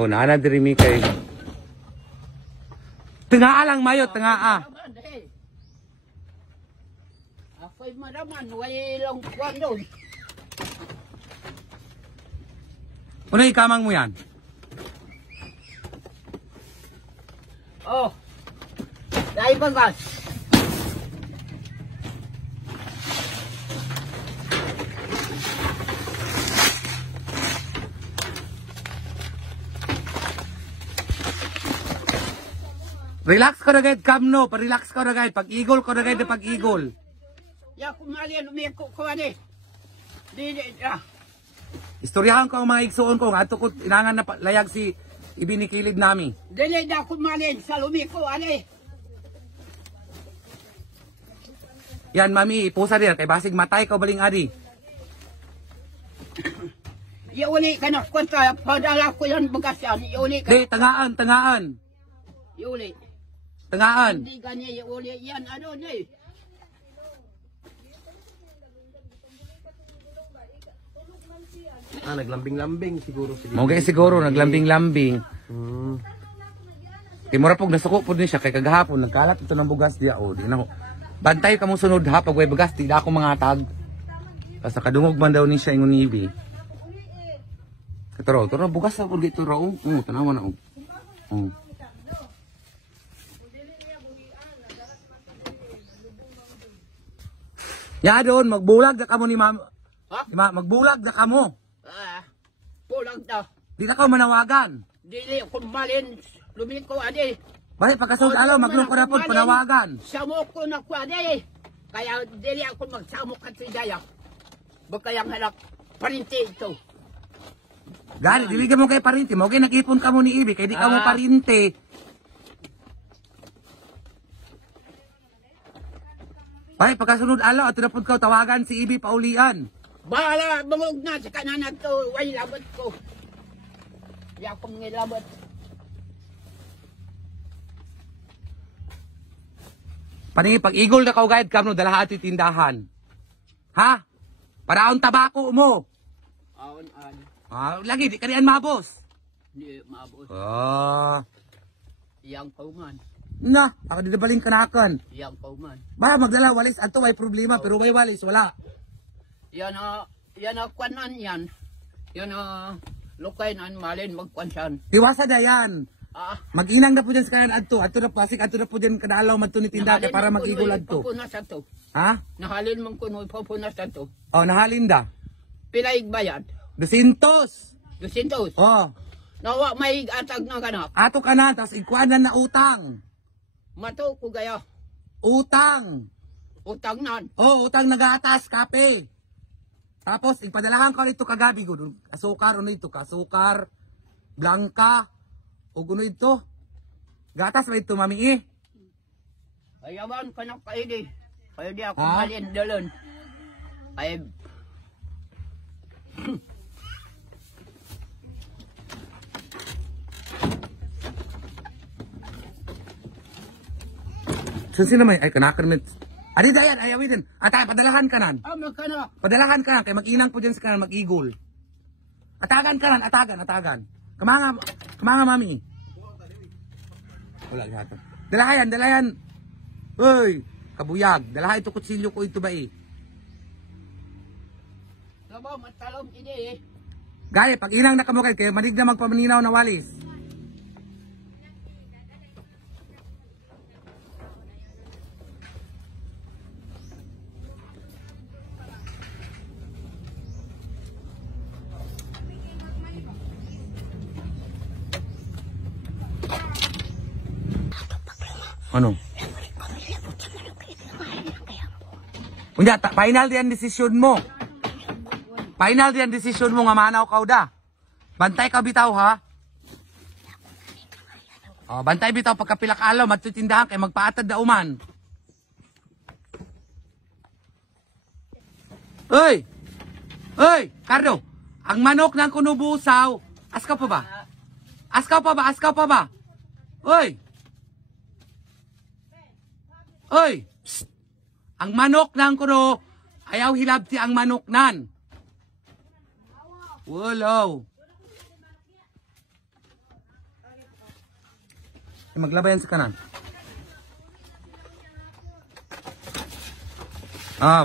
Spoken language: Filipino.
Oh, naana diri mi kay. Tengaa lang mayo, tengaa. Ako'y maraman, walang kwan doon. Ano ikamang mo yan? Oh, dahil bagas. Relax ko na guys, kamno. Pa-relax ko na guys. Pag-igol ko na guys, pag-igol. Ya, kumalian, umiko ko ani. Di, Istoryahan ko ang mga igsuon ko. Ato ko, inangan na layag si ibinikilid nami. Dili na kumalian sa lumiko ani. Yan, mami, ipusa din. Kay basig matay ka baling adi. Iuli ka na kwenta, padala ko yan bagas yan. Iuli ka. Di, tangaan, tangaan. Iuli. Tangaan. Hindi ganyan iuli yan. Ano niya eh. Naglambing-lambing siguro. Mogay siguro, naglambing-lambing. Timura pog nasuko po din siya kay kagahapon nagkalat ito ng bugas diya o di na ko. Bantay ka mo sunod ha pag way bugas di ako mga tag. Basta kadungog man daw ni siya ingon ni Ibi. Katoro, toro bugas sa pud gito raw. Tanawa na og. Ya doon magbulag da kamo ni ma'am. Ha? Magbulag da kamo. Pulang daw. Di na ko manawagan. Dili ko malin. Lumiko ani. Balik pagkasunod alaw maglong ko na po panawagan. Samo ko na ko ani. Kaya dili ako magsamo ka sa daya. Baka yang halak parinti ito. Gani, dili ka mo kay parinti. Mo kay nag-ipon ka mo ni Ibi kay di ka mo parinti. Balik pagkasunod alaw at na po ka tawagan si Ibi paulian. Bahala bangog na sa kanan to. Way labot ko. Di ako mangilabot. Paningi pag-igol na kaugayad kam no dalaha ati tindahan. Ha? Paraon tabako mo. Aon. Lagi di kanian mabos. Di maabot. Iyang pauman. Na, ako di nabaling kanakan. Iyang pauman. Ba magdala walis ato may problema pero way walis wala. Yan kwanan yan. Yan lukay nan malin magkwansan. Iwasa na yan. Mag-inang na po dyan sa kanan adto. Ato na pasik, ato na po dyan kadalaw man to ni tinda kay para mag-igol adto. Ha? Nahalin mong kunoy papunas adto. Oh, nahalin da. Pilaig bayad. 200. 200. Oh. Nawa may atag na kanak. Ato ka na, tapos ikuanan na utang. Mato ko gaya. Utang. Utang nan. Oh, utang nagatas, kape. Tapos, ipadalahan ko rito kagabi. Asukar, ano ito? Kasukar, blanca, o guno ito. Gatas ba ito, mami eh? Ayawan ka na kaili. Kaya di ako malin dalon. Ay. Sino may? Ay, kanakan mit. Adi dayan, ayawin din. Atay, padalahan ka nan. Magkano? Padalahan ka nan, kay mag-inang po dyan sa kanan, mag-igol. Atagan ka nan, atagan. Kamanga, mami. Wala, gato. Dalayan. Uy, kabuyag. Dalahay ito kutsilyo ko ito ba eh. Sabaw, matalong ini eh. Gaya, pag inang nakamukay, kaya manig na magpamaninaw na walis. Ano? Unya, final diyan desisyon mo. Final diyan desisyon mo nga manaw ka da. Bantay ka bitaw ha. Oh, bantay bitaw pagkapila ka alaw matutindahan kay magpaatad da uman. Oy! Cardo, ang manok ng kunubusaw, askaw pa ba? Askaw pa ba? Oy! Psst. Ang manok ng kuno, ayaw hilabti ang manok nan. Walaw. Maglabayan sa kanan. Ah.